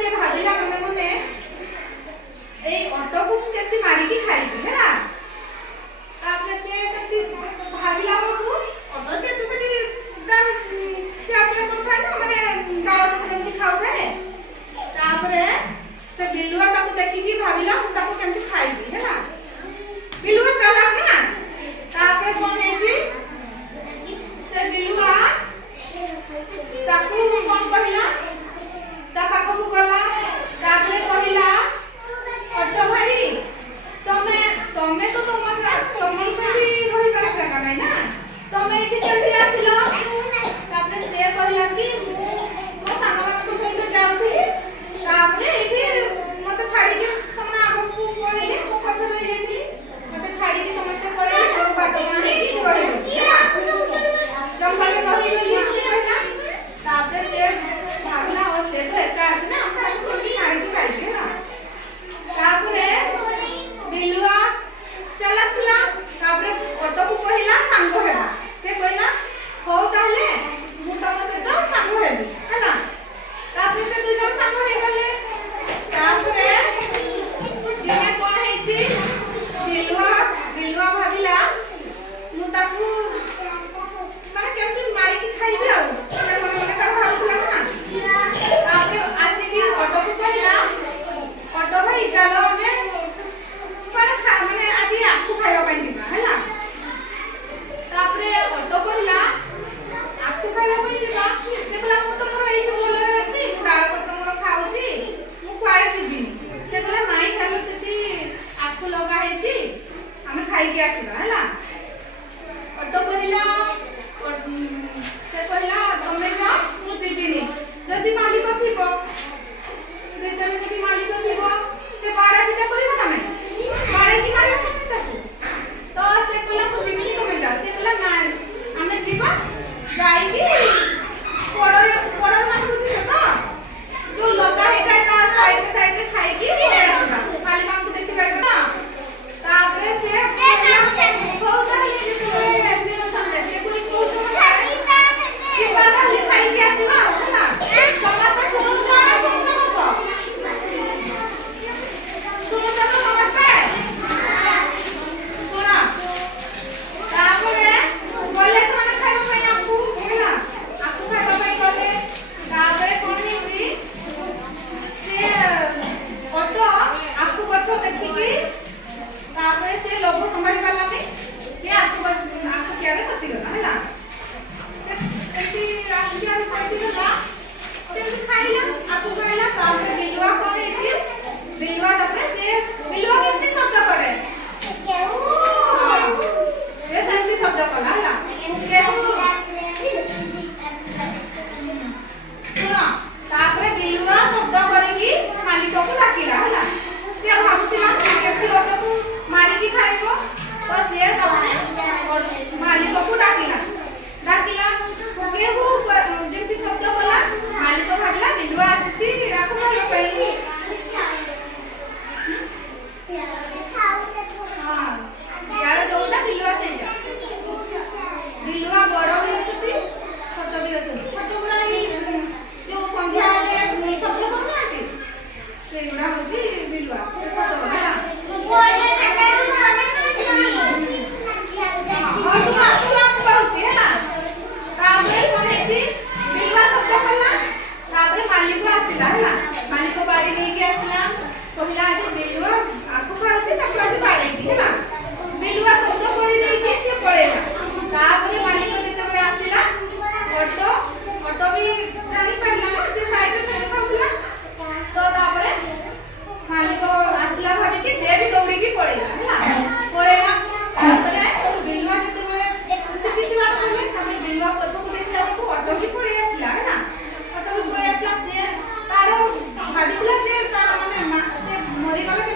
से भाविला मने मने ए ऑटो को केति मारी की खाइबी हैला तापर से केति भाविला को ऑटो से तो सेठी दार क्या करथाय ना माने डाळ पत्र की खाउ थाए तापर से बिलुआ ताको देखि की भाविला ताको केति खाइबी हैला बिलुआ चला ना तापर कोन हेची से बिलुआ ताकू कोन कहिला ता पाखकू गला तापरे कहिला ऑटो भाई तमे तो तुम तो भी रही पार जगह नहीं ना तमे एठी जल्दी आसिलो तापरे से कहिला कि मो सानमान को सहित जाउथि तापरे एठी मते छाडी के समना आगो को पळेले मो पछ में जेथि मते छाडी के समस्त पळे सब बाट बना एठी रहिलो जंगल में रहिलो से कहिला तापरे से भागला और से तो एका আছে না আমরা তাকে কোনটি ছাড়ি কি খাইবে না তারপরে বিলুয়া চলাতলা তারপরে অটোকু কহিলা সাঙ্গ হেবা সে কইলা হও তাহলে মু তম সହିତ সাঙ্গ হেবি ହେଲା তারপরে সে দুই জন সাঙ্গ হয়ে গেলে তারপরে দিনে কোন হেইছি বিলুয়া ভাবিলা মু তাকু মানে কেমতি মারি কি খাইবি আউ মনে তার ভাবুলা না तापरे आसी की ऑटो को कहला ऑटो भाई चलो हमें पर माने आज आखु खाइबा पई दिबा हैला तापरे ऑटो कहला आखु खाइबा पई दिबा से कहला मु तो मोर एई बोलरे अछि मु डाळ पत्र मोर खाउची मु कुआरे जिबिनी से कहला नाई चलो सेठी आखु लगा हेची हमें खाइ के आसीबा हैला ऑटो कहला से कहला तमे जा मु जिबिनी जदि मालिक थिबो भीतर जदि मालिक थिबो से बाड़ा पिटा करिबो ना नहीं बाड़ा की मारिबो ना ताकू तो से कहला मु जिबिनी तमे जा से कहला ना हमें जीवा जाई की कोडर मान बुझियो तो जो लगा है ता साइड रे खाई की पळे आसीबा खाली मान को देखि परबो ना तापरे से कहला हो ताले जेते एते समझे के कोई तो कि बादा ले खाई के आसीबा होला समस्त सुनु जाना सुनु ना को सुनु तो समस्त सुना तापरे गले से माने खाइबा पई आपको होला आपको खाइबा पई गले तापरे कोन हेची से ऑटो आपको गछो देखि की तापरे से लोभ संभाली पाला नहीं से आपको क्या रे पसी गला होला एती राखिया पैसे गला सेमती खाइला आपको खाइला तापरे बिलुआ कोन हेची बिलुआ तापरे से बिलुआ केमती शब्द करे केहू से सेमती शब्द कला होला केहू सुनो तापरे बिलुआ शब्द करे की मालिक को डाकिला होला से भाबुतिला केमती ऑटो को मारी की खाइबो तो से तापरे मालिक को डाकिला केहू जेमती शब्द बोला मालिक भागला बिलुआ आसी आको भालो पई हां यार जोटा बिलुआ सेटा बिलुआ बड़ भी अछती छोट भी अछती छोट गुडा ही जो संध्या बेले शब्द करू नाती सेगुडा होची बिलुआ छोट होला बिलुआ शब्द कला तापरे मालिक आसिला हला मालिक बाड़ी नै के आसिला कहिला जे बिलुआ आखु खाउसी ताकू आज बाड़ेबी हला बिलुआ शब्द करि नै के से पळेला तापरे मालिक जेते बळे आसिला ऑटो भी जानि पारला ना से साइड से खाउला तो तापरे मालिक आसिला भाबी के से भी दौड़ी की पळेला हला तापरे बिलुआ जेते बळे कुछ किछ बात बोले तापरे बिलुआ पछो को देखला को ऑटो भी पळे आसिला है ना ऑटो भी पळे आसिला से तारो भाबिला से तार माने से मरी गला